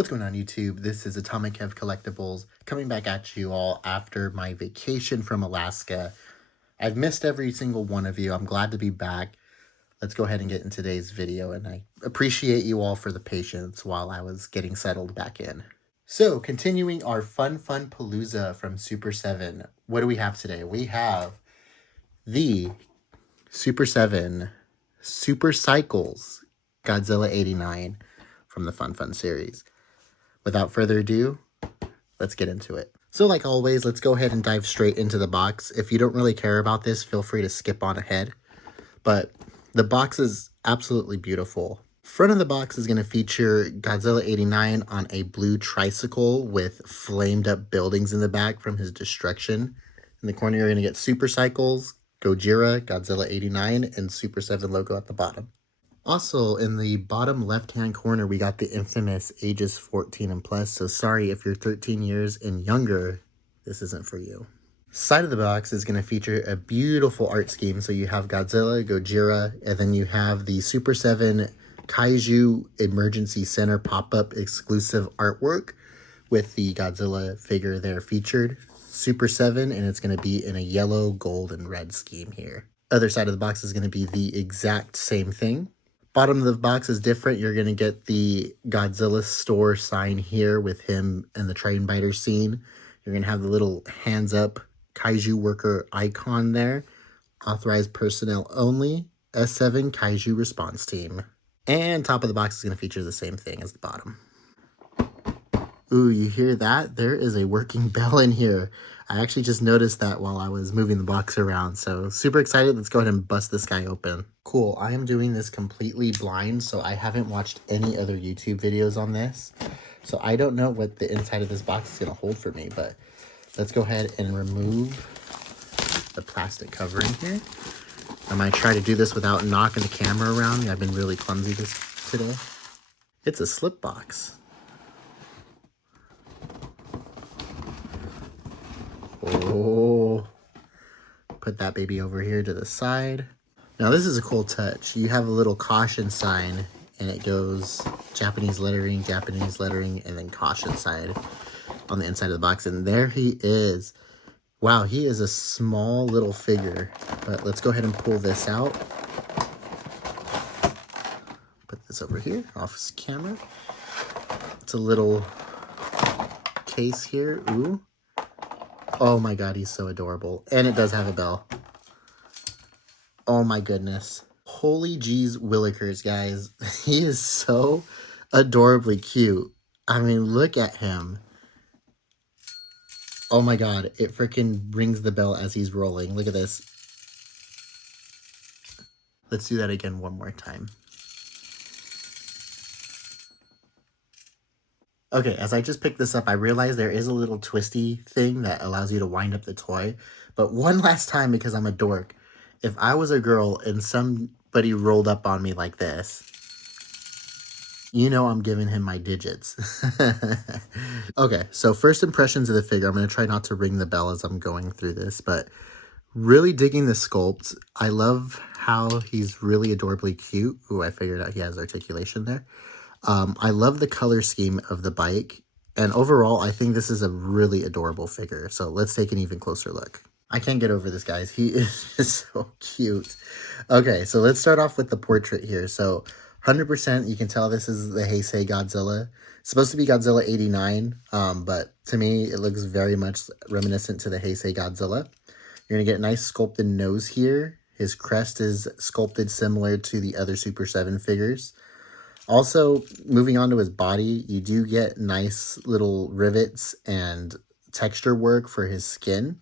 What's going on YouTube? This is AtomicKev Collectibles coming back at you all after my vacation from Alaska. I've missed every single one of you. I'm glad to be back. Let's go ahead and get in today's video, and I appreciate you all for the patience while I was getting settled back in. So, continuing our fun palooza from Super 7. What do we have today? We have the Super 7 Super Cycles Godzilla 89 from the Fun series. Without further ado, let's get into it. So like always, let's go ahead and dive straight into the box. If you don't really care about this, feel free to skip on ahead. But the box is absolutely beautiful. Front of the box is going to feature Godzilla 89 on a blue tricycle with flamed up buildings in the back from his destruction. In the corner, you're going to get Super Cycles, Gojira, Godzilla 89, and Super 7 logo at the bottom. Also, in the bottom left-hand corner, we got the infamous ages 14 and plus, so sorry if you're 13 years and younger, this isn't for you. Side of the box is going to feature a beautiful art scheme, so you have Godzilla, Gojira, and then you have the Super 7 Kaiju Emergency Center pop-up exclusive artwork with the Godzilla figure there featured. Super 7, and it's going to be in a yellow, gold, and red scheme here. Other side of the box is going to be the exact same thing. Bottom of the box is different. You're going to get the Godzilla store sign here with him and the train biter scene. You're going to have the little hands up Kaiju worker icon there. Authorized personnel only. S7 Kaiju response team. And top of the box is going to feature the same thing as the bottom. Ooh, you hear that? There is a working bell in here. I actually just noticed that while I was moving the box around. So super excited. Let's go ahead and bust this guy open. Cool. I am doing this completely blind, so I haven't watched any other YouTube videos on this. So I don't know what the inside of this box is going to hold for me, but let's go ahead and remove the plastic covering here. I might try to do this without knocking the camera around. I've been really clumsy today. It's a slip box. Oh, put that baby over here to the side. Now this is a cool touch. You have a little caution sign and it goes Japanese lettering, and then caution sign on the inside of the box. And there he is. Wow, he is a small little figure. But let's go ahead and pull this out. Put this over here, off camera. It's a little case here. Ooh. Oh my god, he's so adorable. And it does have a bell. Oh my goodness. Holy jeez willikers, guys. He is so adorably cute. I mean, look at him. Oh my god, it freaking rings the bell as he's rolling. Look at this. Let's do that again one more time. Okay, as I just picked this up, I realized there is a little twisty thing that allows you to wind up the toy. But one last time, because I'm a dork, if I was a girl and somebody rolled up on me like this, you know I'm giving him my digits. Okay, so first impressions of the figure. I'm going to try not to ring the bell as I'm going through this, but really digging the sculpt. I love how he's really adorably cute. Ooh, I figured out he has articulation there. I love the color scheme of the bike, and overall, I think this is a really adorable figure. So let's take an even closer look. I can't get over this, guys. He is just so cute. Okay, so let's start off with the portrait here. So 100%, you can tell this is the Heisei Godzilla. It's supposed to be Godzilla 89, but to me, it looks very much reminiscent to the Heisei Godzilla. You're going to get a nice sculpted nose here. His crest is sculpted similar to the other Super 7 figures. Also, moving on to his body, you do get nice little rivets and texture work for his skin.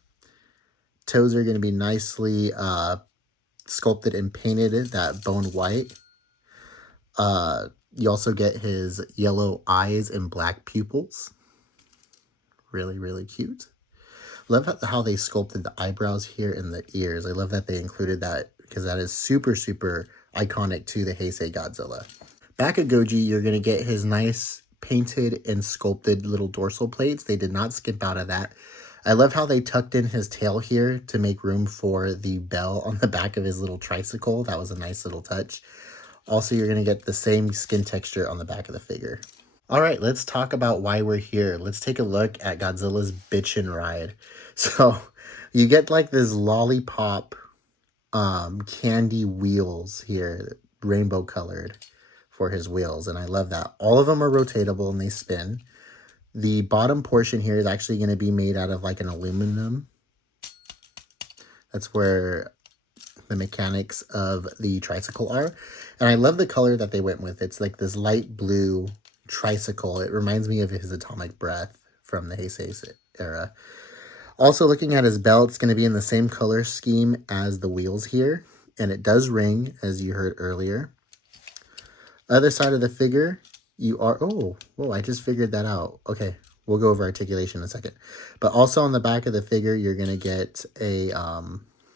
Toes are going to be nicely sculpted and painted that bone white. You also get his yellow eyes and black pupils. Really, really cute. Love how they sculpted the eyebrows here and the ears. I love that they included that because that is super, super iconic to the Heisei Godzilla. Back at Goji, you're going to get his nice painted and sculpted little dorsal plates. They did not skip out of that. I love how they tucked in his tail here to make room for the bell on the back of his little tricycle. That was a nice little touch. Also, you're going to get the same skin texture on the back of the figure. All right, let's talk about why we're here. Let's take a look at Godzilla's Bitchin' Ride. So you get like this lollipop candy wheels here, rainbow colored for his wheels, and I love that. All of them are rotatable and they spin. The bottom portion here is actually going to be made out of like an aluminum. That's where the mechanics of the Tricycle are. And I love the color that they went with. It's like this light blue Tricycle. It reminds me of his atomic breath from the Heisei era. Also, looking at his belt, it's going to be in the same color scheme as the wheels here. And it does ring, as you heard earlier. Other side of the figure, you are... Oh, whoa, I just figured that out. Okay, we'll go over articulation in a second. But also on the back of the figure, you're going to get a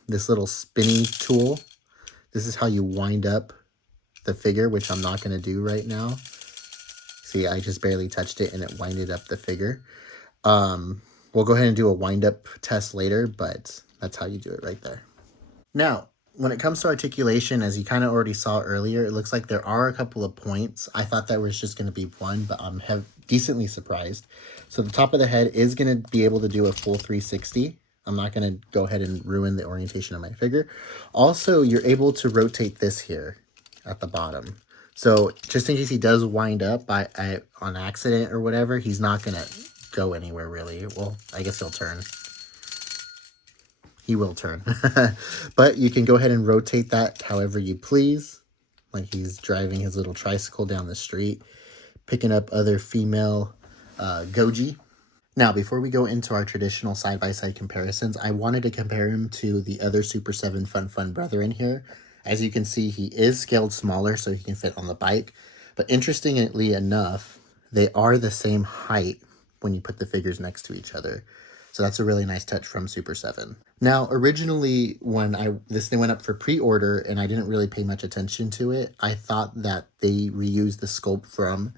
this little spinny tool. This is how you wind up the figure, which I'm not going to do right now. See, I just barely touched it and it winded up the figure. We'll go ahead and do a wind up test later, but that's how you do it right there. Now, when it comes to articulation, as you kind of already saw earlier, it looks like there are a couple of points. I thought that was just going to be one, but I'm decently surprised. So the top of the head is going to be able to do a full 360. I'm not going to go ahead and ruin the orientation of my figure. Also, you're able to rotate this here at the bottom. So just in case he does wind up on accident or whatever, he's not going to go anywhere really. Well, I guess he'll turn. He will turn. But you can go ahead and rotate that however you please. Like he's driving his little tricycle down the street, picking up other female goji. Now, before we go into our traditional side-by-side comparisons, I wanted to compare him to the other Super 7 funfun brethren here. As you can see, he is scaled smaller so he can fit on the bike. But interestingly enough, they are the same height when you put the figures next to each other. So that's a really nice touch from Super 7. Now, originally, when this thing went up for pre-order and I didn't really pay much attention to it, I thought that they reused the sculpt from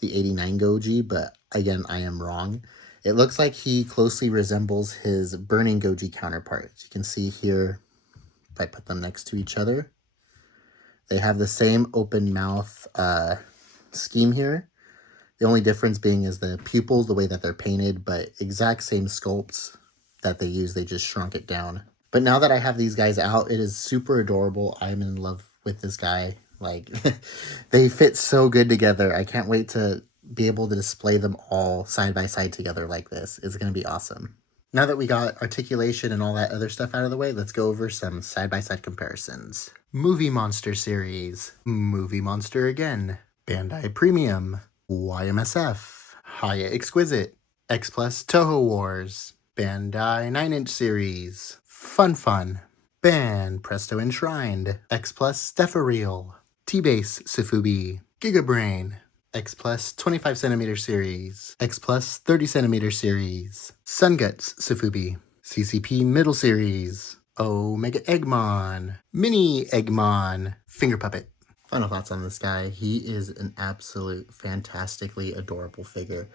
the 89 Goji, but again, I am wrong. It looks like he closely resembles his Burning Goji counterpart. As you can see here, if I put them next to each other, they have the same open mouth scheme here. The only difference being is the pupils, the way that they're painted, but exact same sculpts that they use, they just shrunk it down. But now that I have these guys out, it is super adorable. I'm in love with this guy. Like, they fit so good together. I can't wait to be able to display them all side by side together like this. It's going to be awesome. Now that we got articulation and all that other stuff out of the way, let's go over some side-by-side comparisons. Movie Monster series, Movie Monster again, Bandai Premium, YMSF, Haya Exquisite, X Plus Toho Wars, Bandai 9-inch series, funfun, Band Presto Enshrined, X Plus Stephoreel, T-Base Sifubi, Gigabrain, X Plus 25cm series, X Plus 30cm series, Sunguts Sifubi, CCP Middle Series, Omega Eggmon, Mini Eggmon, Finger Puppet. Final thoughts on this guy. He is an absolute fantastically adorable figure.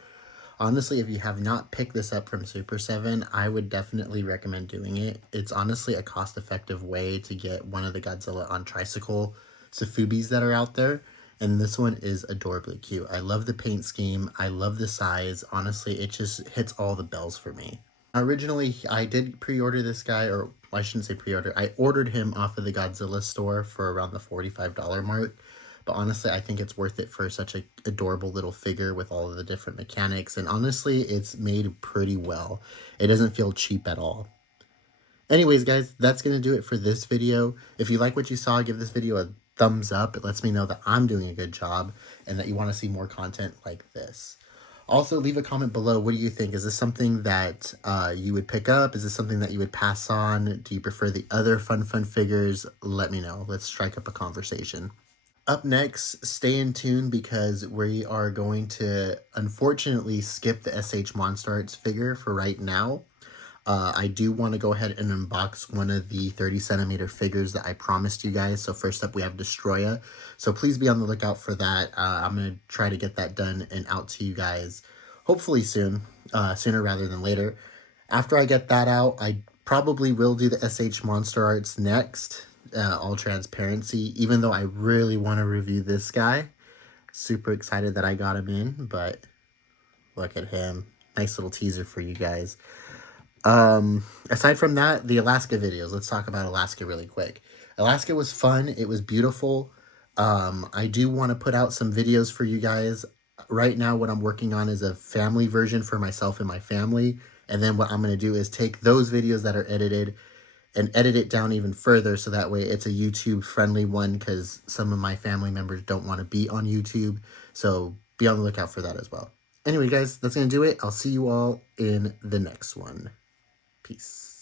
Honestly, if you have not picked this up from Super 7, I would definitely recommend doing it. It's honestly a cost-effective way to get one of the Godzilla on Tricycle Sifubis that are out there. And this one is adorably cute. I love the paint scheme. I love the size. Honestly, it just hits all the bells for me. Originally, I did pre-order this guy, or I shouldn't say pre-order. I ordered him off of the Godzilla store for around the $45 mark. But honestly, I think it's worth it for such an adorable little figure with all of the different mechanics. And honestly, it's made pretty well. It doesn't feel cheap at all. Anyways, guys, that's going to do it for this video. If you like what you saw, give this video a thumbs up. It lets me know that I'm doing a good job and that you want to see more content like this. Also, leave a comment below. What do you think? Is this something that you would pick up? Is this something that you would pass on? Do you prefer the other funfun figures? Let me know. Let's strike up a conversation. Up next, stay in tune because we are going to unfortunately skip the SH Monster Arts figure for right now. I do want to go ahead and unbox one of the 30cm figures that I promised you guys. So first up, we have Destroya. So please be on the lookout for that. I'm going to try to get that done and out to you guys hopefully soon, sooner rather than later. After I get that out, I probably will do the SH Monster Arts next, all transparency, even though I really want to review this guy. Super excited that I got him in, but look at him. Nice little teaser for you guys. Aside from that, the Alaska videos. Let's talk about Alaska really quick. Alaska was fun. It was beautiful. I do want to put out some videos for you guys. Right now, what I'm working on is a family version for myself and my family. And then what I'm going to do is take those videos that are edited and edit it down even further so that way it's a YouTube friendly one, because some of my family members don't want to be on YouTube. So be on the lookout for that as well. Anyway, guys, that's going to do it. I'll see you all in the next one. Peace.